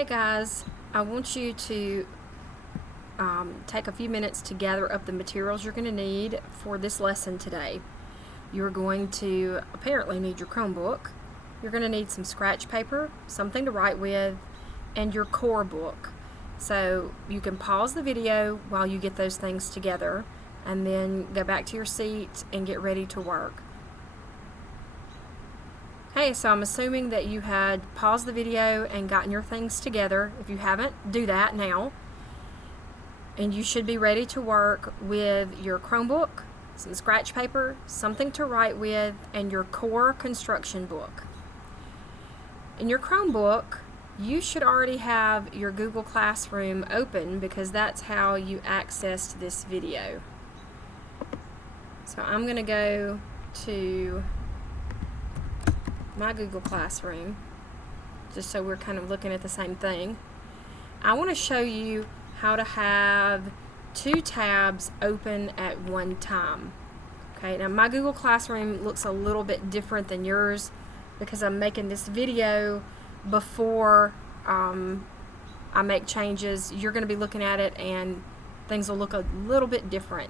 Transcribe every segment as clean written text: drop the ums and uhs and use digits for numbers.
Hey guys, I want you to take a few minutes to gather up the materials you're going to need for this lesson today. You're going to apparently need your Chromebook. You're going to need some scratch paper, something to write with, and your core book. So you can pause the video while you get those things together and then go back to your seat and get ready to work. Hey, so I'm assuming that you had paused the video and gotten your things together. If you haven't, do that now. And you should be ready to work with your Chromebook, some scratch paper, something to write with, and your core construction book. In your Chromebook, you should already have your Google Classroom open because that's how you accessed this video. So I'm going to go to my Google Classroom, just so we're kind of looking at the same thing. I want to show you how to have two tabs open at one time. Okay, now my Google Classroom looks a little bit different than yours because I'm making this video before I make changes. You're going to be looking at it and things will look a little bit different.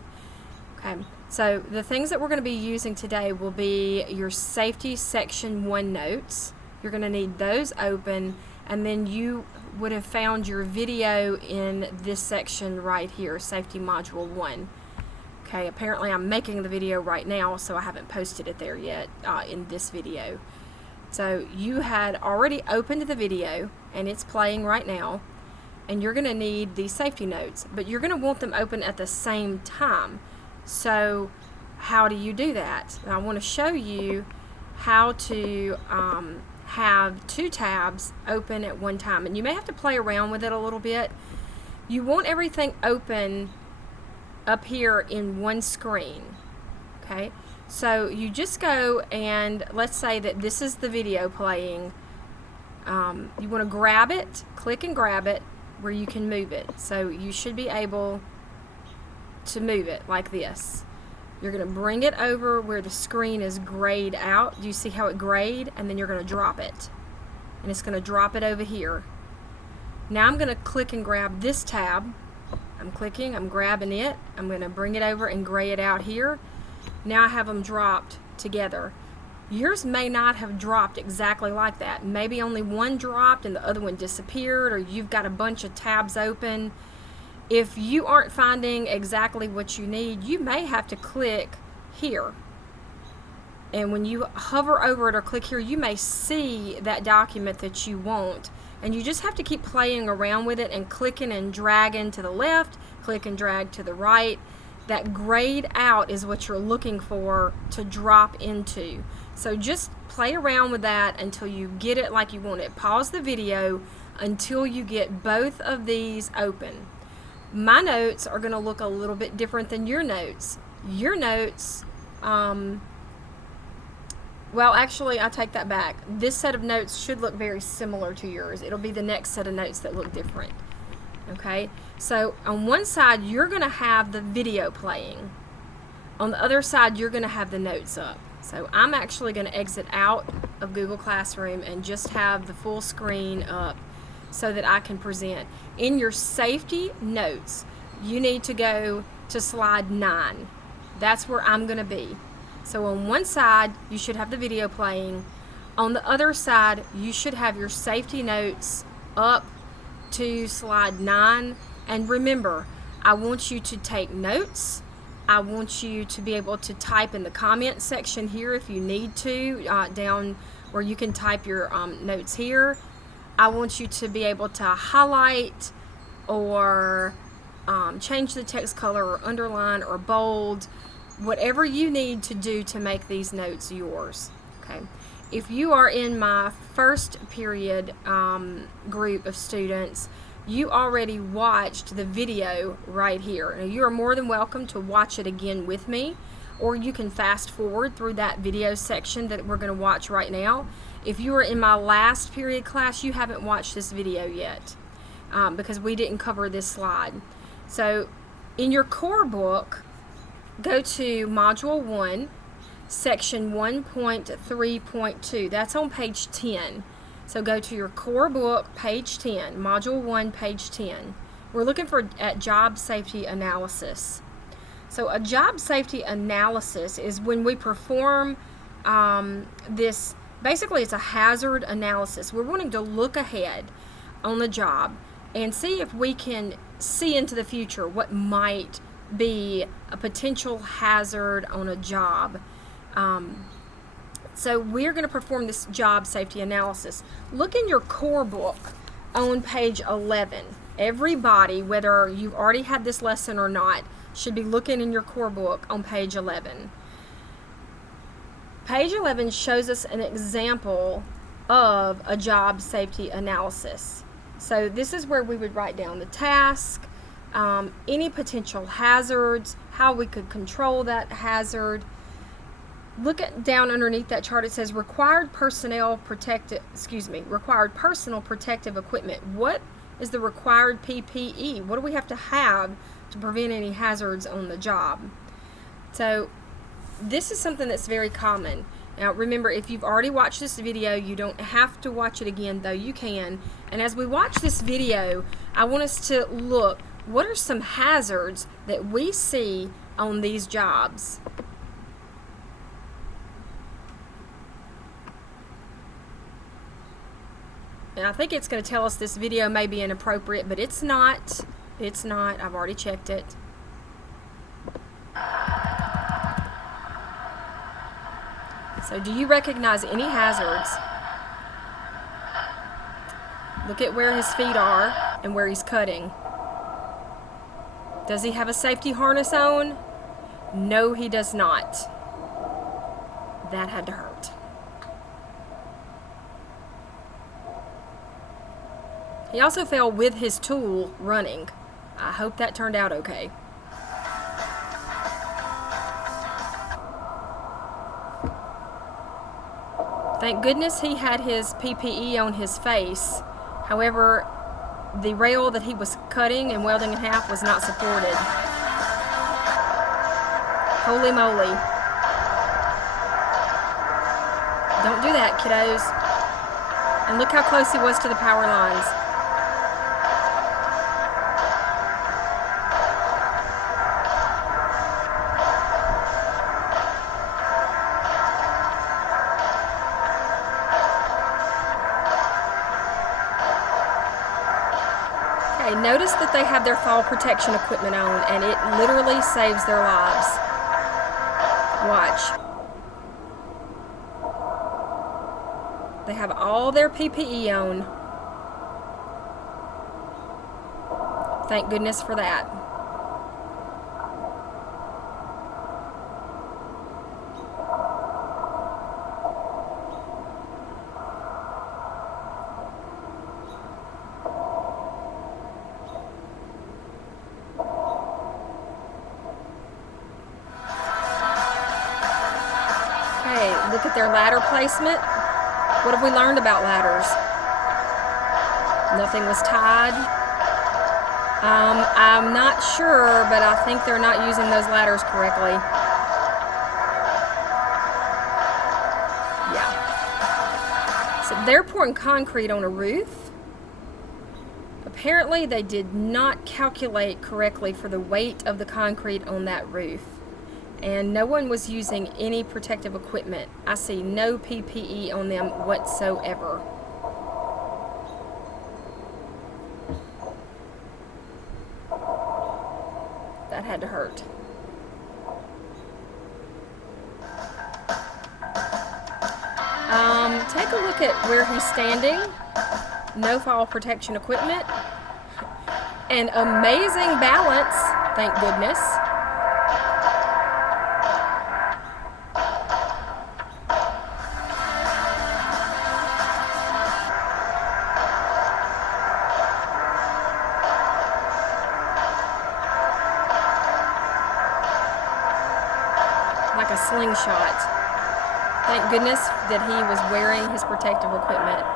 Okay, so the things that we're going to be using today will be your safety section 1 notes. You're going to need those open, and then you would have found your video in this section right here, safety module 1. Okay, apparently I'm making the video right now, so I haven't posted it there yet in this video. So you had already opened the video and it's playing right now, and you're going to need these safety notes, but you're going to want them open at the same time. So how do you do that? And I want to show you how to have two tabs open at one time, and you may have to play around with it a little bit. You want everything open up here in one screen. Okay, so you just go and let's say that this is the video playing. You want to grab it, click and grab it where you can move it. So you should be able to move it like this. You're going to bring it over where the screen is grayed out. Do you see how it grayed? And then you're going to drop it. And it's going to drop it over here. Now I'm going to click and grab this tab. I'm clicking, I'm grabbing it. I'm going to bring it over and gray it out here. Now I have them dropped together. Yours may not have dropped exactly like that. Maybe only one dropped and the other one disappeared, or you've got a bunch of tabs open. If you aren't finding exactly what you need, you may have to click here. And when you hover over it or click here, you may see that document that you want. And you just have to keep playing around with it and clicking and dragging to the left, click and drag to the right. That grayed out is what you're looking for to drop into. So just play around with that until you get it like you want it. Pause the video until you get both of these open. My notes are going to look a little bit different than your notes. Your notes, well, actually, I take that back. This set of notes should look very similar to yours. It'll be the next set of notes that look different. Okay, so on one side, you're going to have the video playing. On the other side, you're going to have the notes up. So I'm actually going to exit out of Google Classroom and just have the full screen up so that I can present. In your safety notes, you need to go to slide 9. That's where I'm going to be. So on one side, you should have the video playing. On the other side, you should have your safety notes up to slide 9. And remember, I want you to take notes. I want you to be able to type in the comment section here if you need to, down where you can type your notes here. I want you to be able to highlight or change the text color or underline or bold, whatever you need to do to make these notes yours. Okay. If you are in my first period group of students, you already watched the video right here. Now, you are more than welcome to watch it again with me, or you can fast forward through that video section that we're going to watch right now. If you are in my last period class, you haven't watched this video yet because we didn't cover this slide. So in your core book, go to Module 1, Section 1.3.2. That's on page 10. So go to your core book, page 10, Module 1, page 10. We're looking at job safety analysis. So a job safety analysis is when we perform this, basically it's a hazard analysis. We're wanting to look ahead on the job and see if we can see into the future what might be a potential hazard on a job. So we're going to perform this job safety analysis. Look in your core book on page 11. Everybody, whether you've already had this lesson or not, should be looking in your core book on page 11. Page 11 shows us an example of a job safety analysis. So this is where we would write down the task, any potential hazards, how we could control that hazard. Look down underneath that chart. It says required personal protective equipment. What is the required PPE? What do we have to prevent any hazards on the job? So this is something that's very common. Now remember, if you've already watched this video, you don't have to watch it again, though you can. And as we watch this video, I want us to look, what are some hazards that we see on these jobs? And I think it's going to tell us this video may be inappropriate, but it's not. It's not. I've already checked it. So do you recognize any hazards? Look at where his feet are and where he's cutting. Does he have a safety harness on? No, he does not. That had to hurt. He also fell with his tool running. I hope that turned out okay. Thank goodness he had his PPE on his face. However, the rail that he was cutting and welding in half was not supported. Holy moly. Don't do that, kiddos. And look how close he was to the power lines. Okay, notice that they have their fall protection equipment on, and it literally saves their lives. Watch. They have all their PPE on. Thank goodness for that. Okay, look at their ladder placement. What have we learned about ladders? Nothing was tied. I'm not sure, but I think they're not using those ladders correctly. Yeah. So they're pouring concrete on a roof. Apparently they did not calculate correctly for the weight of the concrete on that roof. And no one was using any protective equipment. I see no PPE on them whatsoever. That had to hurt. Take a look at where he's standing. No fall protection equipment. And amazing balance, thank goodness. Like a slingshot. Thank goodness that he was wearing his protective equipment.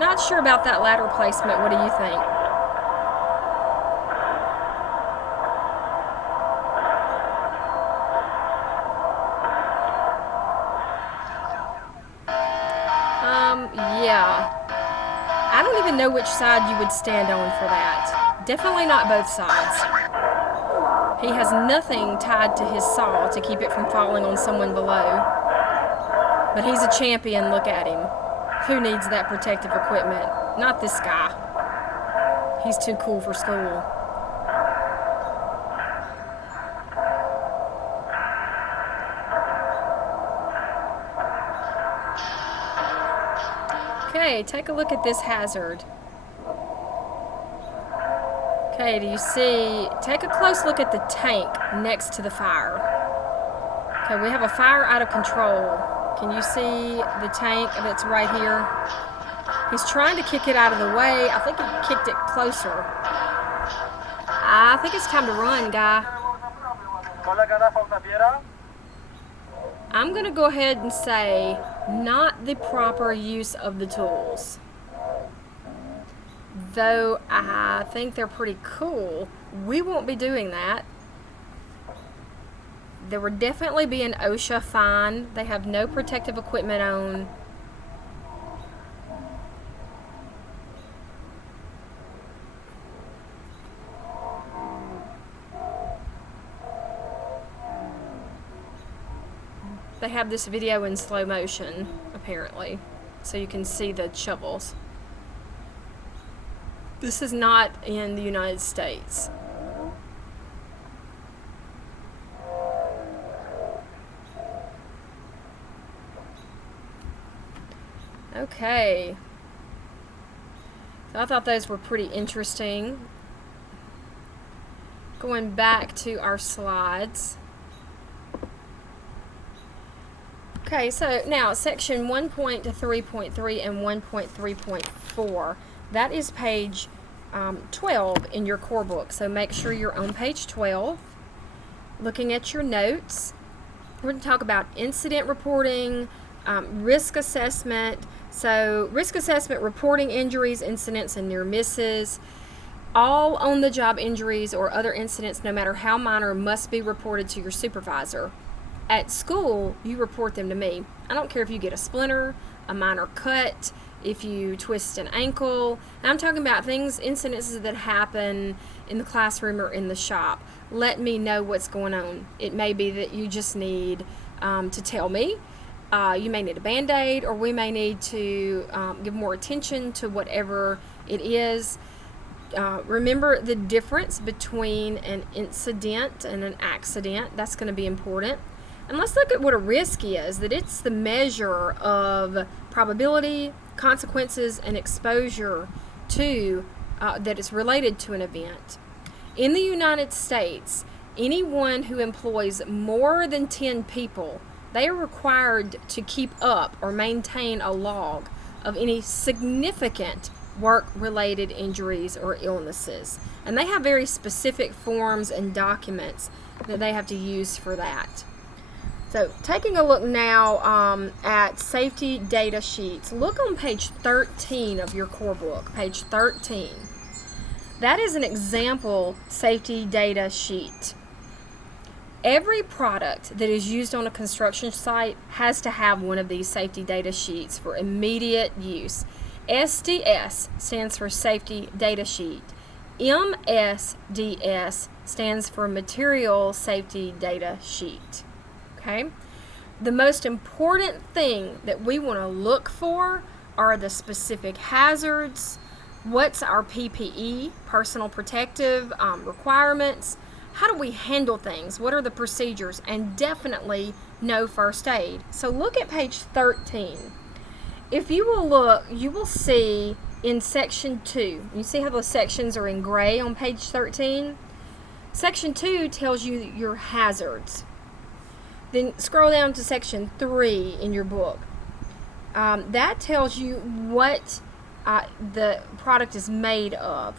Not sure about that ladder placement. What do you think? Yeah. even know which side you would stand on for that. Definitely not both sides. He has nothing tied to his saw to keep it from falling on someone below. But he's a champion, look at him. Who needs that protective equipment? Not this guy. He's too cool for school. Okay, take a look at this hazard. Okay, do you see, take a close look at the tank next to the fire. Okay, we have a fire out of control. Can you see the tank that's right here? He's trying to kick it out of the way. I think he kicked it closer. I think it's time to run, guy. I'm going to go ahead and say not the proper use of the tools. Though I think they're pretty cool, we won't be doing that. There would definitely be an OSHA fine. They have no protective equipment on. They have this video in slow motion, apparently, so you can see the shovels. This is not in the United States. Okay. So I thought those were pretty interesting. Going back to our slides. Okay, so now section 1.3.3 and 1.3.4, that is page 12 in your core book. So make sure you're on page 12, looking at your notes. We're going to talk about incident reporting, risk assessment. So risk assessment, reporting injuries, incidents, and near misses. All on-the-job injuries or other incidents, no matter how minor, must be reported to your supervisor. At school, you report them to me. I don't care if you get a splinter, a minor cut, if you twist an ankle. I'm talking about things, incidences that happen in the classroom or in the shop. Let me know what's going on. It may be that you just need to tell me. You may need a Band-Aid, or we may need to give more attention to whatever it is. Remember the difference between an incident and an accident. That's going to be important. And let's look at what a risk is, that it's the measure of probability, consequences, and exposure to that is related to an event. In the United States, anyone who employs more than 10 people, they are required to keep up or maintain a log of any significant work-related injuries or illnesses. And they have very specific forms and documents that they have to use for that. So taking a look now at safety data sheets, look on page 13 of your core book, page 13. That is an example safety data sheet. Every product that is used on a construction site has to have one of these safety data sheets for immediate use. SDS stands for Safety Data Sheet. MSDS stands for Material Safety Data Sheet. Okay? The most important thing that we want to look for are the specific hazards. What's our PPE, personal protective requirements? How do we handle things? What are the procedures? And definitely no first aid. So look at page 13. If you will look, you will see in section 2, you see how those sections are in gray on page 13? Section 2 tells you your hazards. Then scroll down to section 3 in your book. That tells you what the product is made of.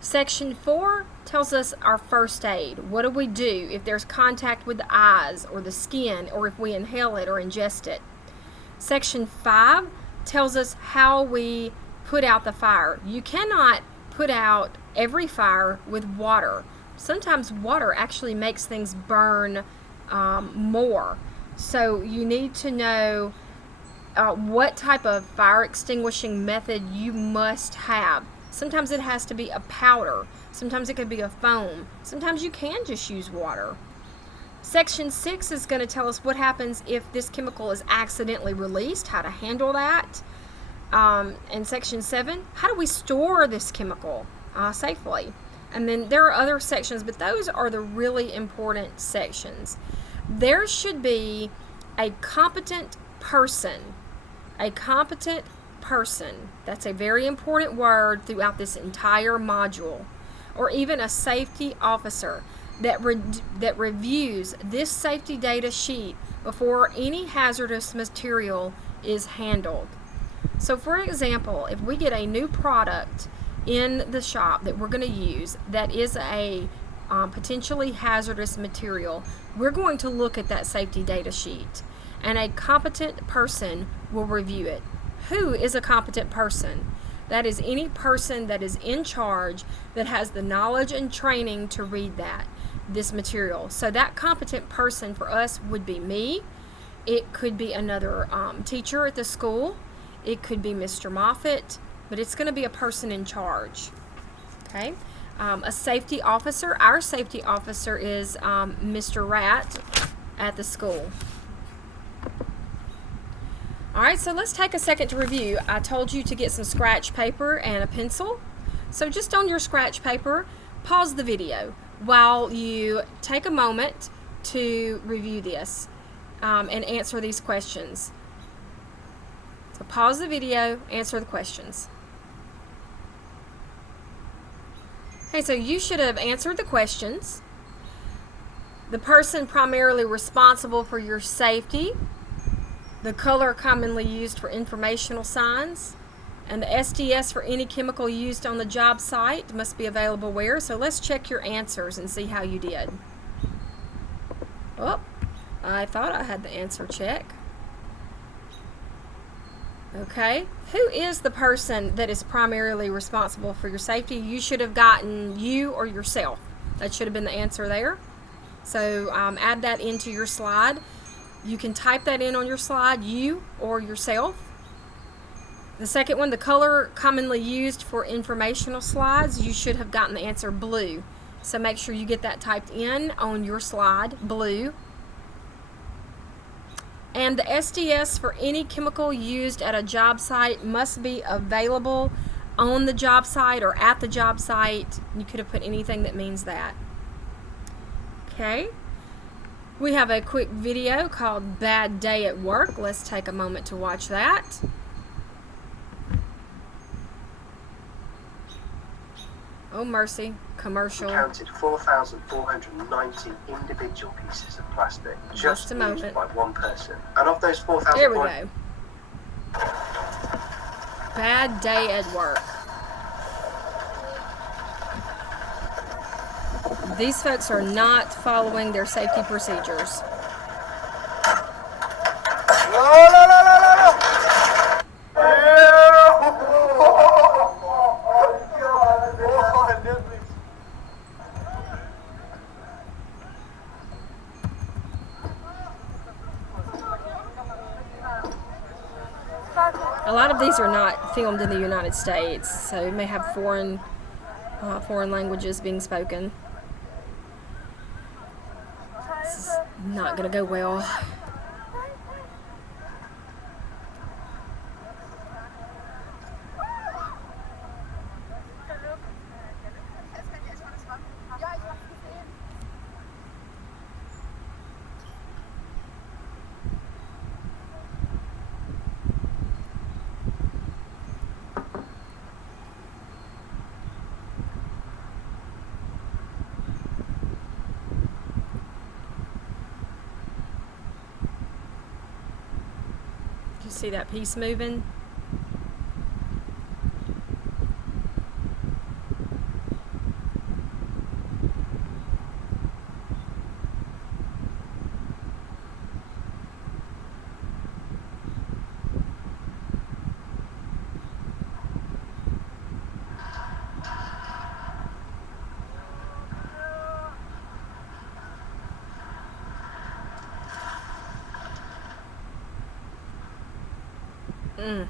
Section 4 tells us our first aid. What do we do if there's contact with the eyes or the skin, or if we inhale it or ingest it? Section 5 tells us how we put out the fire. You cannot put out every fire with water. Sometimes water actually makes things burn more. So you need to know what type of fire extinguishing method you must have. Sometimes it has to be a powder. Sometimes it could be a foam. Sometimes you can just use water. Section 6 is going to tell us what happens if this chemical is accidentally released, how to handle that. And Section 7, how do we store this chemical safely? And then there are other sections, but those are the really important sections. There should be a competent person. A competent person. That's a very important word throughout this entire module. Or even a safety officer that reviews this safety data sheet before any hazardous material is handled. So for example, if we get a new product in the shop that we're going to use that is a potentially hazardous material, we're going to look at that safety data sheet, and a competent person will review it. Who is a competent person? That is any person that is in charge that has the knowledge and training to read this material. So that competent person for us would be me. It could be another teacher at the school. It could be Mr. Moffat, but it's going to be a person in charge. Okay. A safety officer. Our safety officer is Mr. Rat at the school. Alright, so let's take a second to review. I told you to get some scratch paper and a pencil. So just on your scratch paper, pause the video while you take a moment to review this and answer these questions. So pause the video, answer the questions. Okay, so you should have answered the questions. The person primarily responsible for your safety, the color commonly used for informational signs, and the SDS for any chemical used on the job site must be available where. So let's check your answers and see how you did. Oh, I thought I had the answer check. Okay, who is the person that is primarily responsible for your safety? You should have gotten you or yourself. That should have been the answer there. So add that into your slide. You can type that in on your slide, you or yourself. The second one, the color commonly used for informational slides, you should have gotten the answer blue. So make sure you get that typed in on your slide, blue. And the SDS for any chemical used at a job site must be available on the job site or at the job site. You could have put anything that means that. Okay. We have a quick video called Bad Day at Work. Let's take a moment to watch that. Oh mercy, commercial. We counted 4,490 individual pieces of plastic just used by one person. And of those 4,000... Here we go. Bad day at work. These folks are not following their safety procedures. A lot of these are not filmed in the United States, so it may have foreign languages being spoken. This is not going to go well. You see that piece moving? Mm.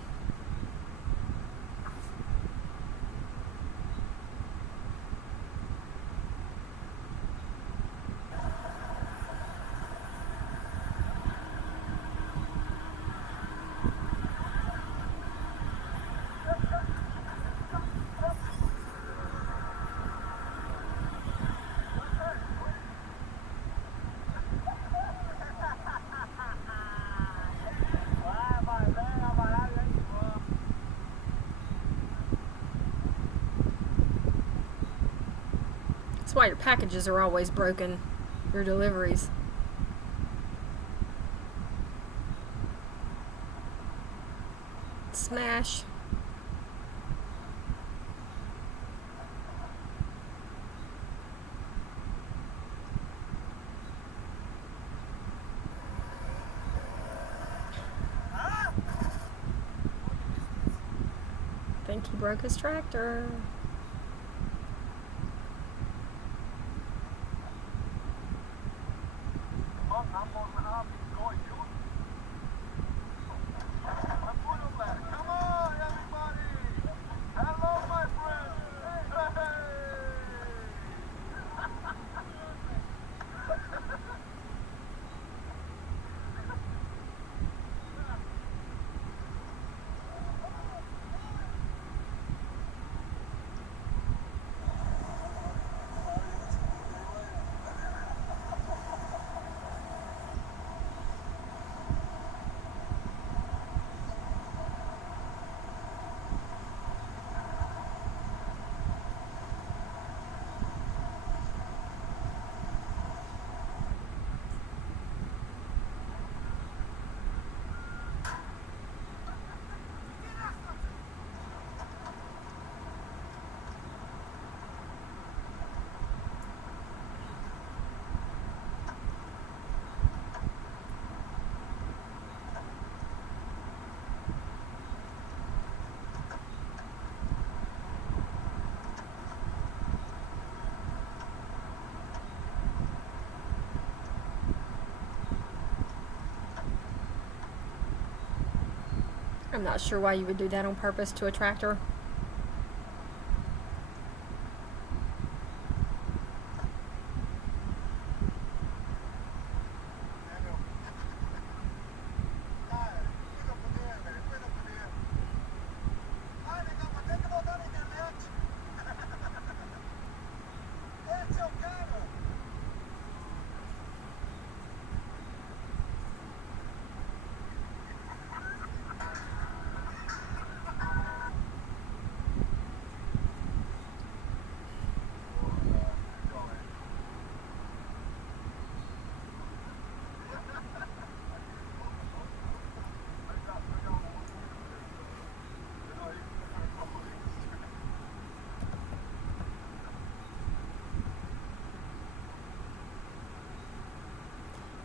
That's why your packages are always broken, your deliveries. Smash. I think he broke his tractor. I'm not sure why you would do that on purpose to a tractor.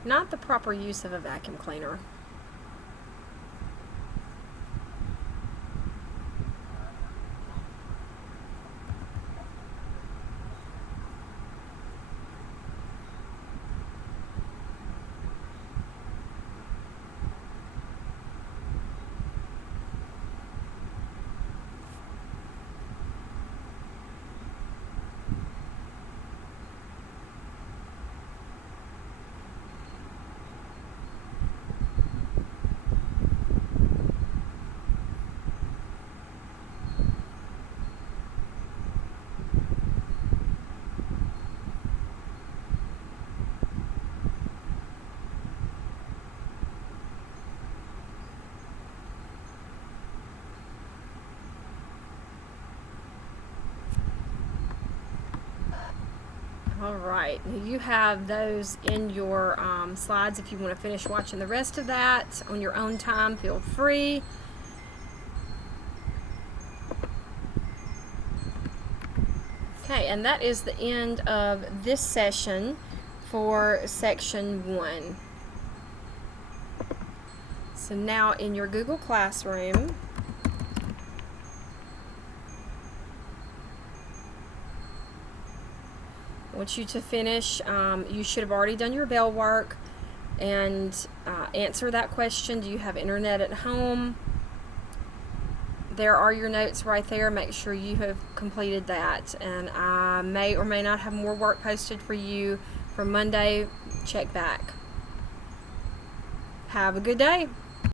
Not the proper use of a vacuum cleaner. Alright, you have those in your slides. If you want to finish watching the rest of that on your own time, feel free. Okay, and that is the end of this session for section 1. So now in your Google Classroom, I want you to finish. You should have already done your bell work and answer that question. Do you have internet at home? there are your notes right there. Make sure you have completed that, and I may or may not have more work posted for you for Monday. Check back. Have a good day.